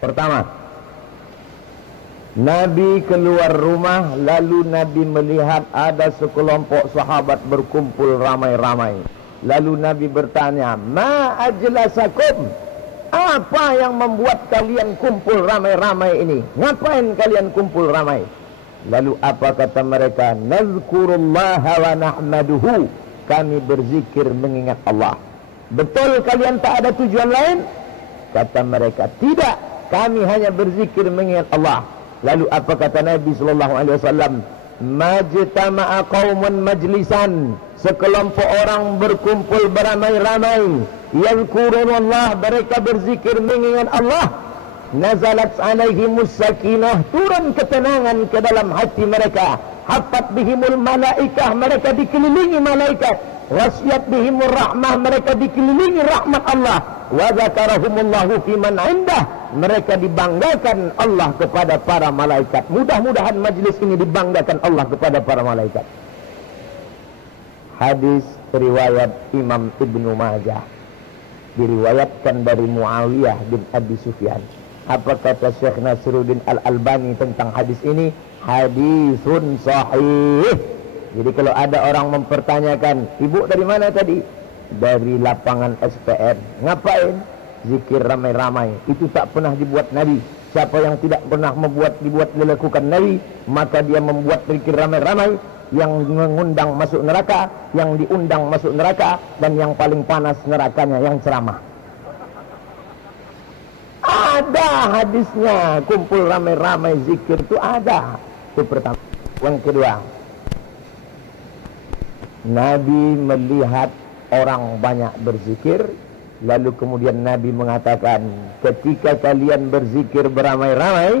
Pertama, Nabi keluar rumah, lalu Nabi melihat ada sekelompok sahabat berkumpul ramai-ramai. Lalu Nabi bertanya, "Ma ajlasakum?" Apa yang membuat kalian kumpul ramai-ramai ini? Ngapain kalian kumpul ramai? Lalu apa kata mereka? "Nazkurullaha wa nahmaduhu." Kami berzikir mengingat Allah. Betul kalian tak ada tujuan lain? Kata mereka, tidak. Kami hanya berzikir mengingat Allah. Lalu apa kata Nabi sallallahu alaihi wasallam? "Majtama'a qaumun majlisan." Sekelompok orang berkumpul beramai-ramai. Yazkurullah, mereka berzikir mengingat Allah. Nazalat alaihimus sakinah, turun ketenangan ke dalam hati mereka. Hafat bihimul malaikah, mereka dikelilingi malaikat. Wasyat bihimur rahmah, mereka dikelilingi rahmat Allah. Wa zakarahumullahu fiman indah, mereka dibanggakan Allah kepada para malaikat. Mudah-mudahan majlis ini dibanggakan Allah kepada para malaikat. Hadis riwayat Imam Ibnu Majah, diriwayatkan dari Muawiyah bin Abi Sufyan. Apa kata Syekh Nasruddin Al-Albani tentang hadis ini? Hadisun sahih. Jadi kalau ada orang mempertanyakan, "Ibu dari mana tadi?" "Dari lapangan SPN." "Ngapain?" "Zikir ramai-ramai." Itu tak pernah dibuat Nabi. Siapa yang tidak pernah dilakukan Nabi, maka dia membuat zikir ramai-ramai yang mengundang masuk neraka, yang diundang masuk neraka, dan yang paling panas nerakanya yang ceramah. Ada hadisnya, kumpul ramai-ramai zikir itu ada. Itu pertama. Yang kedua, Nabi melihat orang banyak berzikir, lalu kemudian Nabi mengatakan, ketika kalian berzikir beramai-ramai,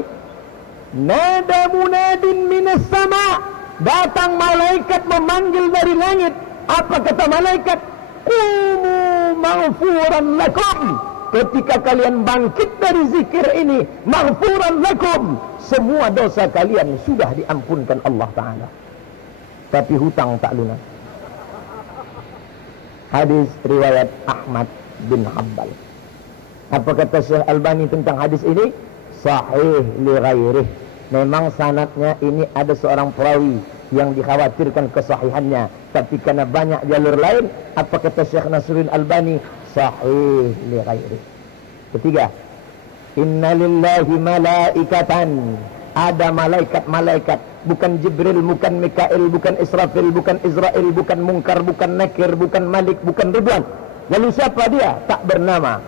nada munadin minas sama', datang malaikat memanggil dari langit. Apa kata malaikat? Qumu maghfuran lakum. Ketika kalian bangkit dari zikir ini, maghfuran lakum, semua dosa kalian sudah diampunkan Allah Ta'ala. Tapi hutang tak lunas. Hadis riwayat Ahmad bin Hanbal. Apa kata Syekh Albani tentang hadis ini? Sahih li ghairih. Memang sanadnya ini ada seorang perawi yang dikhawatirkan kesahihannya, tapi karena banyak jalur lain, apa kata Syekh Nasruddin Albani? Sahih li ghairi. Ketiga, inna lillahi malaikatan. Ada malaikat-malaikat, bukan Jibril, bukan Mikail, bukan Israfil, bukan Israel, bukan Munkar, bukan Nakir, bukan Malik, bukan Ridwan. Lalu siapa dia? Tak bernama.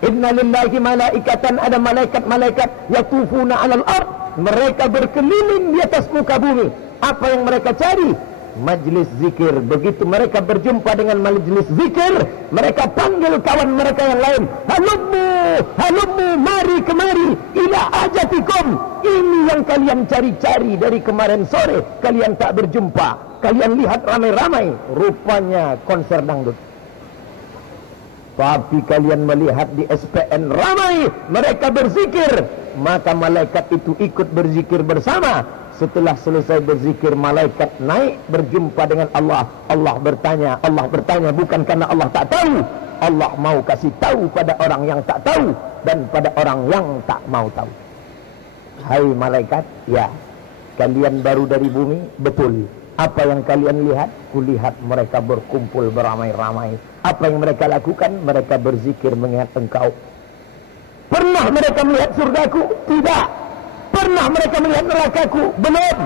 Inna lillahi malaikatan, ada malaikat-malaikat yatufuna 'alal ard. Mereka berkeliling di atas muka bumi. Apa yang mereka cari? Majlis zikir. Begitu mereka berjumpa dengan majlis zikir, mereka panggil kawan mereka yang lain. Halummu, halummu, mari kemari, ila ajatikum. Ini yang kalian cari-cari dari kemarin sore. Kalian tak berjumpa. Kalian lihat ramai-ramai. Rupanya konser dangdut. Tapi kalian melihat di SPN ramai, mereka berzikir. Maka malaikat itu ikut berzikir bersama. Setelah selesai berzikir, malaikat naik berjumpa dengan Allah. Allah bertanya bukan karena Allah tak tahu. Allah mau kasih tahu pada orang yang tak tahu dan pada orang yang tak mau tahu. Hai malaikat, ya, kalian baru dari bumi? Betul. Apa yang kalian lihat? Kulihat mereka berkumpul beramai-ramai. Apa yang mereka lakukan? Mereka berzikir mengingat engkau. Pernah mereka melihat surgaku? Tidak. Pernah mereka melihat nerakaku? Belum.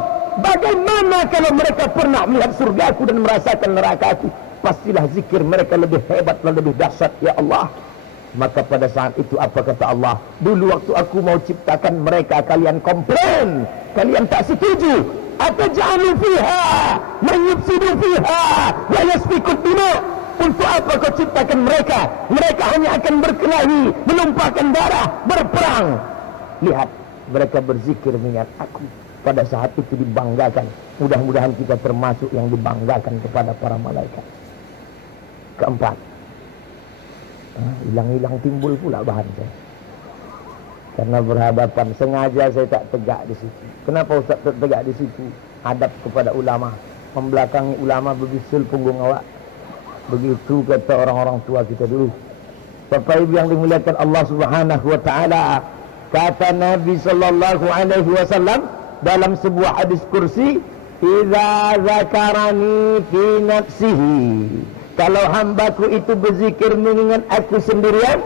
Bagaimana kalau mereka pernah melihat surgaku dan merasakan nerakaku? Pastilah zikir mereka lebih hebat dan lebih dahsyat, ya Allah. Maka pada saat itu apa kata Allah? Dulu waktu aku mau ciptakan mereka, kalian komplain, kalian tak setuju. Ataj'alu fiha man yufsidu fiha wa yasfiku dima. Untuk apa kau ciptakan mereka? Mereka hanya akan berkelahi, menumpahkan darah, berperang. Lihat, mereka berzikir mengingat aku. Pada saat itu dibanggakan. Mudah-mudahan kita termasuk yang dibanggakan kepada para malaikat. Keempat, hilang-hilang timbul pula bahan saya. Karena berhadapan, sengaja saya tak tegak di situ. Kenapa Ustaz tak tegak di situ? Adab kepada ulama, membelakangi ulama berbisul punggung awak. Begitu kata orang-orang tua kita dulu. Bapak Ibu yang dimuliakan Allah Subhanahu wa taala, Kata Nabi sallallahu alaihi wasallam dalam sebuah hadis kursi, "Idza zakarani fi nafsihi." Kalau hambaku itu berzikir mengingat aku sendirian,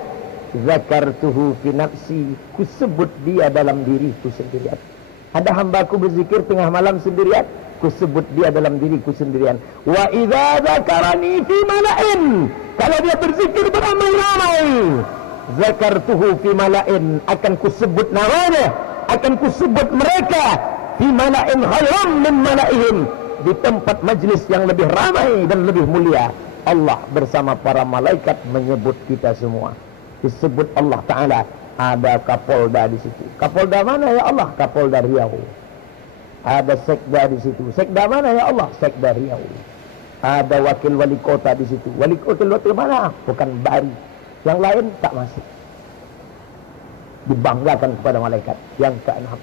zakartuhu fi nafsi, ku sebut dia dalam diriku sendirian. Ada hambaku berzikir tengah malam sendirian, ku sebut dia dalam diriku sendirian. Wa idza dzakarani fi mala'in, kalau dia berzikir beramai-ramai, zakartuhu fi mala'in, akan ku sebut namanya, akan ku sebut mereka fi mala'in khairum min mala'ihim, di tempat majlis yang lebih ramai dan lebih mulia. Allah bersama para malaikat menyebut kita semua. Disebut Allah Ta'ala. Ada Kapolda di situ. Kapolda mana ya Allah? Kapolda Riau. Ada Sekda di situ. Sekda mana ya Allah? Sekda Riau. Ada wakil wali kota di situ. Wakil mana? Bukan Bari. Yang lain tak masuk. Dibanggakan kepada malaikat. Yang keenam,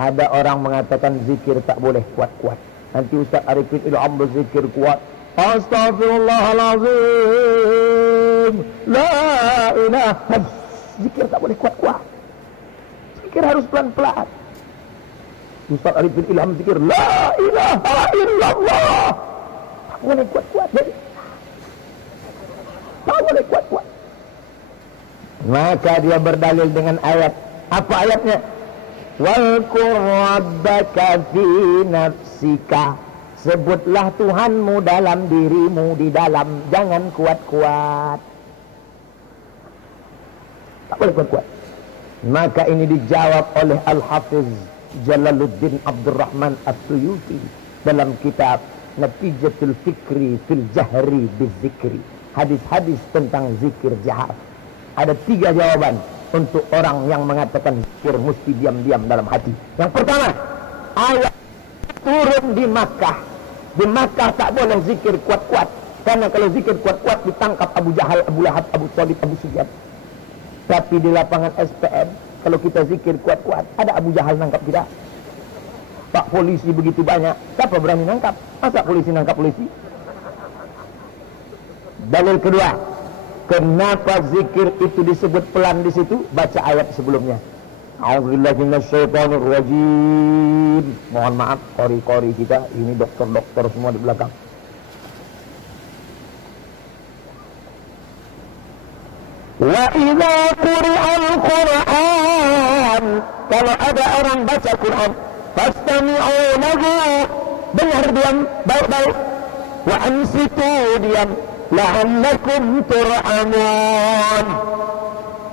ada orang mengatakan zikir tak boleh kuat-kuat. Nanti Ustaz Arifin Ilham berzikir kuat. Astaghfirullahalazim. La ilaha. Zikir tak boleh kuat-kuat. Zikir harus pelan-pelan. Ustaz Arifin Ilham zikir la ilaha illallah. Tak boleh kuat-kuat. Jadi tak boleh kuat-kuat. Maka dia berdalil dengan ayat. Apa ayatnya? Walqur rabbaka fi nafsika. Sebutlah Tuhanmu dalam dirimu, di dalam, jangan kuat-kuat. Tak boleh kuat-kuat. Maka ini dijawab oleh Al-Hafiz Jalaluddin Abdurrahman As-Suyuti dalam kitab Natijatul Fikri fil Jahri Bizikri. Hadis-hadis tentang zikir jahar. Ada 3 jawaban untuk orang yang mengatakan zikir mesti diam-diam dalam hati. Yang pertama, ayat turun di Makkah. Di Makkah tak boleh zikir kuat-kuat. Karena kalau zikir kuat-kuat ditangkap Abu Jahal, Abu Lahab, Abu Thalib, Abu Sufyan. Tapi di lapangan SPM, kalau kita zikir kuat-kuat, ada Abu Jahal nangkap kita. Pak polisi begitu banyak, siapa berani nangkap? Masa polisi nangkap polisi? Dalil kedua, kenapa zikir itu disebut pelan di situ? Baca ayat sebelumnya. A'udzubillahi minasyaitonirrajim. Mohon maaf qori-qori kita, ini dokter-dokter semua di belakang. Wa idza quri'al Qur'an, kalau ada orang baca Quran, fastami'u lahu, dengar diam, baik-baik. Wa ansitu, diam, la'allakum turhamun.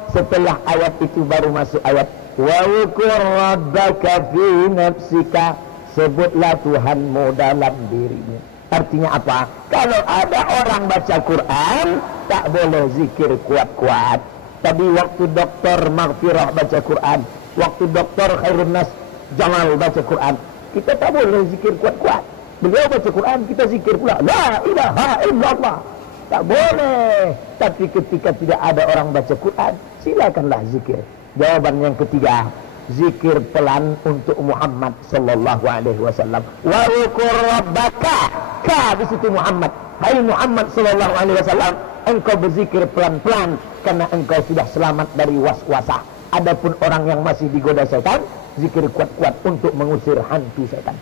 Setelah ayat itu baru masuk ayat wa wukur rabbaka fi nafsika, sebutlah Tuhanmu dalam dirimu. Artinya apa? Kalau ada orang baca Quran, tak boleh zikir kuat-kuat. Tadi waktu Dr. Maghfirah baca Quran, waktu Dr. Khairun Nas Jamal baca Quran, kita tak boleh zikir kuat-kuat. Beliau baca Quran, kita zikir pula la ilaha illallah. Tak boleh. Tapi ketika tidak ada orang baca Quran, silakanlah zikir. Jawaban yang ketiga, zikir pelan untuk Muhammad sallallahu alaihi wasallam. Wa ukur rabbaka, ka di situ Muhammad. Hai Muhammad sallallahu alaihi wasallam, engkau berzikir pelan-pelan karena engkau sudah selamat dari waswasah. Adapun orang yang masih digoda setan, zikir kuat-kuat untuk mengusir hantu setan.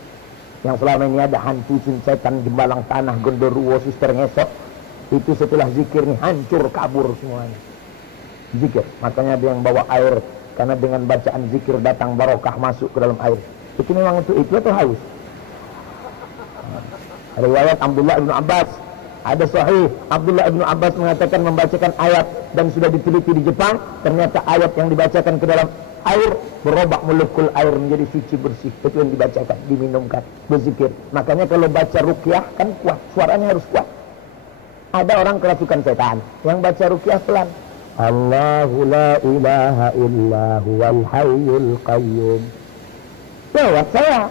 Yang selama ini ada hantu setan Jembalang Tanah, Gondoruo, Suster Ngesot, itu setelah zikir nih hancur kabur semuanya. Zikir, makanya ada yang bawa air, karena dengan bacaan zikir datang barokah masuk ke dalam air. Itu memang untuk itu atau haus? Riwayat Abdullah ibn Abbas, ada sahih Abdullah ibn Abbas mengatakan membacakan ayat dan sudah diteliti di Jepang, ternyata ayat yang dibacakan ke dalam air berubah molekul air menjadi suci bersih. Itu yang dibacakan, diminumkan, berzikir. Makanya kalau baca ruqyah kan kuat, suaranya harus kuat. Ada orang kerasukan setan yang baca ruqyah pelan. Allahu la ilaha illa huwal hayyul qayyum. Lewat saya,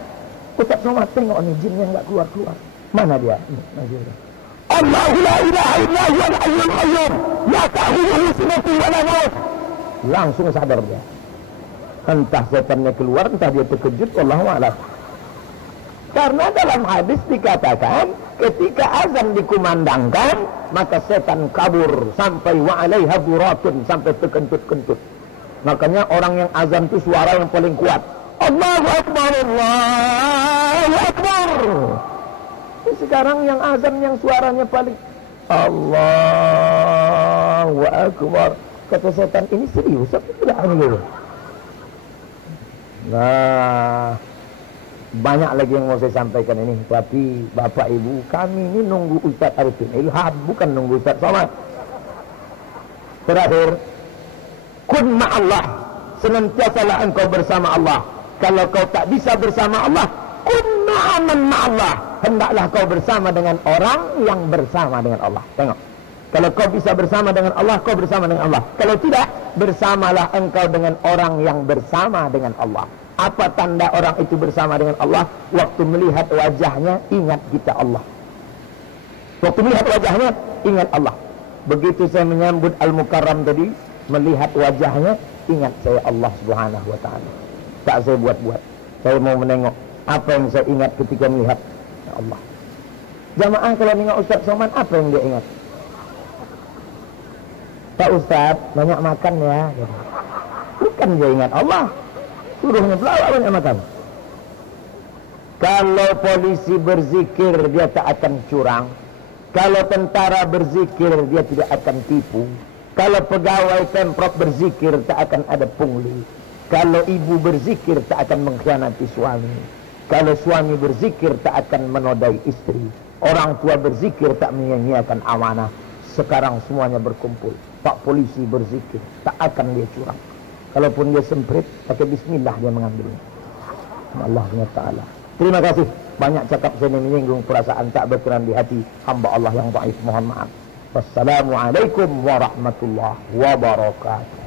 Ustaz Somad tengok nih jinnya enggak keluar-keluar. Mana dia? Allahu la ilaha illa huwal hayyul qayyum. La ta'khudhuhu sinatun wa la nawm. Langsung sadar dia. Entah setannya keluar, entah dia terkejut, wallahu a'lam. Karena dalam hadis dikatakan ketika azan dikumandangkan maka setan kabur sampai wa alaiha buratun, sampai terkentut-kentut. Makanya orang yang azan itu suara yang paling kuat. Allahu Akbar, Allahu Akbar. Sekarang yang azan yang suaranya paling Allahu Akbar. Kata setan, ini serius apa tidak gitu? Nah, banyak lagi yang mau saya sampaikan ini. Tapi Bapak Ibu, kami ini nunggu Ustaz Arifin Ilham, bukan nunggu Ustaz Somad. Terakhir, kun ma'allah, senantiasalah engkau bersama Allah. Kalau kau tak bisa bersama Allah, kun ma'aman ma'allah, hendaklah kau bersama dengan orang yang bersama dengan Allah. Tengok, kalau kau bisa bersama dengan Allah, kau bersama dengan Allah. Kalau tidak, bersamalah engkau dengan orang yang bersama dengan Allah. Apa tanda orang itu bersama dengan Allah? Waktu melihat wajahnya, ingat kita Allah. Waktu melihat wajahnya, ingat Allah. Begitu saya menyambut Al-Mukarram tadi, melihat wajahnya, ingat saya Allah Subhanahu wa ta'ala. Tak saya buat-buat. Saya mau menengok apa yang saya ingat ketika melihat Allah. Jamaah kalau ingat Ustaz Somad, apa yang dia ingat? Pak Ustaz, banyak makan ya. Bukan dia ingat Allah. Suruhnya pelawak banyak makan. Kalau polisi berzikir, dia tak akan curang. Kalau tentara berzikir, dia tidak akan tipu. Kalau pegawai Pemprov berzikir, tak akan ada pungli. Kalau ibu berzikir, tak akan mengkhianati suami. Kalau suami berzikir, tak akan menodai istri. Orang tua berzikir, tak menyia-nyiakan amanah. Sekarang semuanya berkumpul. Pak polisi berzikir, tak akan dia curang. Kalaupun dia semprit, pakai bismillah dia mengambilnya. Allah Ta'ala. Terima kasih. Banyak cakap saya menyinggung perasaan tak berkenan di hati hamba Allah yang dhaif. Mohon maaf. Wassalamualaikum warahmatullahi wabarakatuh.